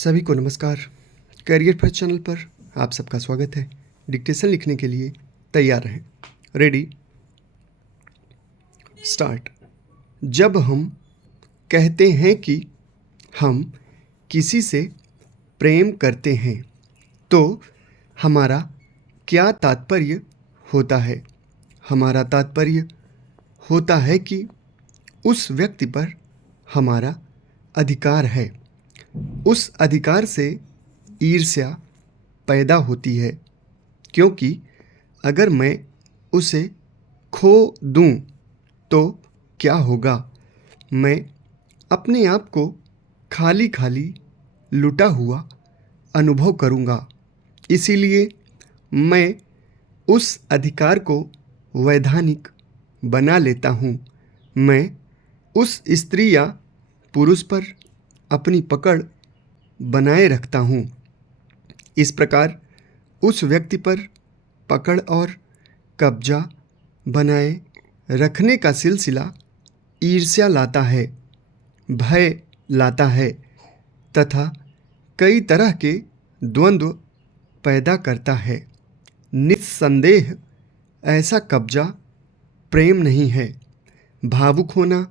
सभी को नमस्कार। करियर फर्स्ट चैनल पर आप सबका स्वागत है। डिक्टेशन लिखने के लिए तैयार रहें। Ready, start. जब हम कहते हैं कि हम किसी से प्रेम करते हैं तो हमारा क्या तात्पर्य होता है? हमारा तात्पर्य होता है कि उस व्यक्ति पर हमारा अधिकार है। उस अधिकार से ईर्ष्या पैदा होती है, क्योंकि अगर मैं उसे खो दूं तो क्या होगा? मैं अपने आप को खाली खाली लुटा हुआ अनुभव करूंगा। इसीलिए मैं उस अधिकार को वैधानिक बना लेता हूं। मैं उस स्त्री या पुरुष पर अपनी पकड़ बनाए रखता हूं। इस प्रकार उस व्यक्ति पर पकड़ और कब्जा बनाए रखने का सिलसिला ईर्ष्या लाता है, भय लाता है तथा कई तरह के द्वंद्व पैदा करता है। निस्संदेह ऐसा कब्जा प्रेम नहीं है। भावुक होना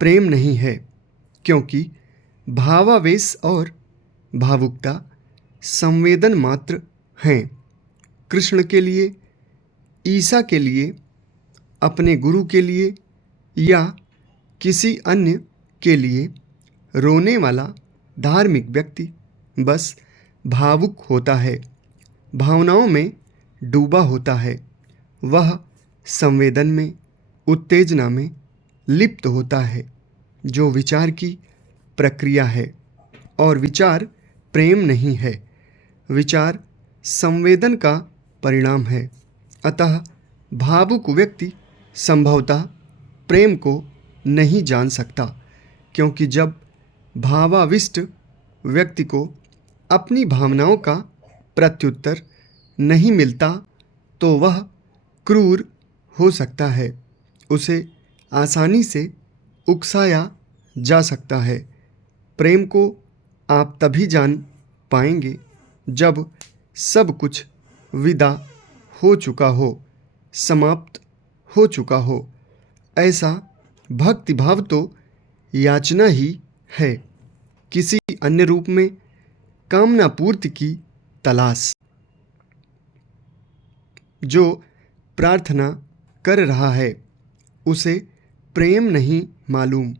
प्रेम नहीं है, क्योंकि भावावेश और भावुकता संवेदन मात्र हैं। कृष्ण के लिए, ईसा के लिए, अपने गुरु के लिए या किसी अन्य के लिए रोने वाला धार्मिक व्यक्ति बस भावुक होता है, भावनाओं में डूबा होता है। वह संवेदन में, उत्तेजना में लिप्त होता है, जो विचार की प्रक्रिया है। और विचार प्रेम नहीं है, विचार संवेदन का परिणाम है। अतः भावुक व्यक्ति संभवतः प्रेम को नहीं जान सकता, क्योंकि जब भावाविष्ट व्यक्ति को अपनी भावनाओं का प्रत्युत्तर नहीं मिलता तो वह क्रूर हो सकता है। उसे आसानी से उकसाया जा सकता है। प्रेम को आप तभी जान पाएंगे जब सब कुछ विदा हो चुका हो, समाप्त हो चुका हो। ऐसा भक्तिभाव तो याचना ही है, किसी अन्य रूप में कामना पूर्ति की तलाश। जो प्रार्थना कर रहा है उसे प्रेम नहीं मालूम,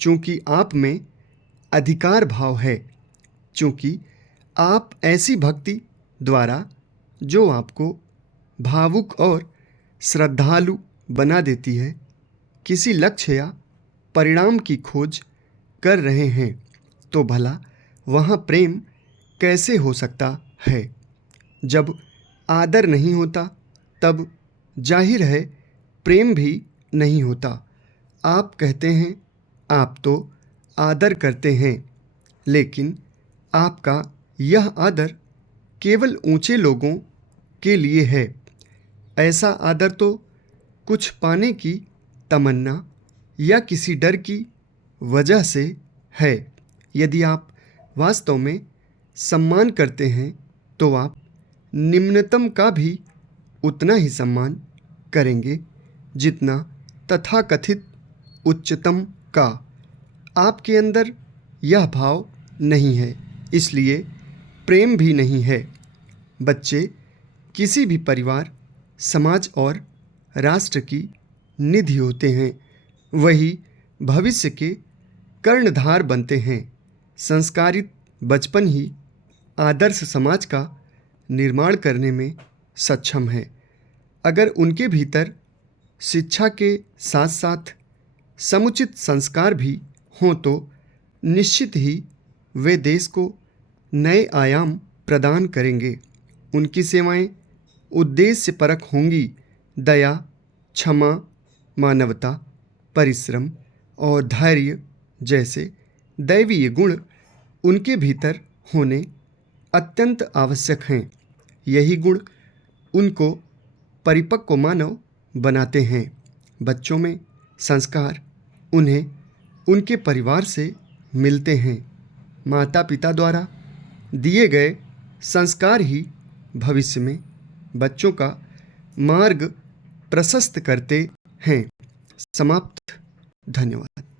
चूंकि आप में अधिकार भाव है। चूंकि आप ऐसी भक्ति द्वारा जो आपको भावुक और श्रद्धालु बना देती है, किसी लक्ष्य या परिणाम की खोज कर रहे हैं, तो भला वहाँ प्रेम कैसे हो सकता है? जब आदर नहीं होता तब जाहिर है प्रेम भी नहीं होता। आप कहते हैं आप तो आदर करते हैं, लेकिन आपका यह आदर केवल ऊंचे लोगों के लिए है। ऐसा आदर तो कुछ पाने की तमन्ना या किसी डर की वजह से है। यदि आप वास्तव में सम्मान करते हैं तो आप निम्नतम का भी उतना ही सम्मान करेंगे जितना तथाकथित उच्चतम का। आपके अंदर यह भाव नहीं है, इसलिए प्रेम भी नहीं है। बच्चे किसी भी परिवार, समाज और राष्ट्र की निधि होते हैं। वही भविष्य के कर्णधार बनते हैं। संस्कारित बचपन ही आदर्श समाज का निर्माण करने में सक्षम है। अगर उनके भीतर शिक्षा के साथ साथ समुचित संस्कार भी हों तो निश्चित ही वे देश को नए आयाम प्रदान करेंगे। उनकी सेवाएं उद्देश्यपरक होंगी। दया, क्षमा, मानवता, परिश्रम और धैर्य जैसे दैवीय गुण उनके भीतर होने अत्यंत आवश्यक हैं। यही गुण उनको परिपक्व मानव बनाते हैं। बच्चों में संस्कार उन्हें उनके परिवार से मिलते हैं। माता पिता द्वारा दिए गए संस्कार ही भविष्य में बच्चों का मार्ग प्रशस्त करते हैं। समाप्त। धन्यवाद।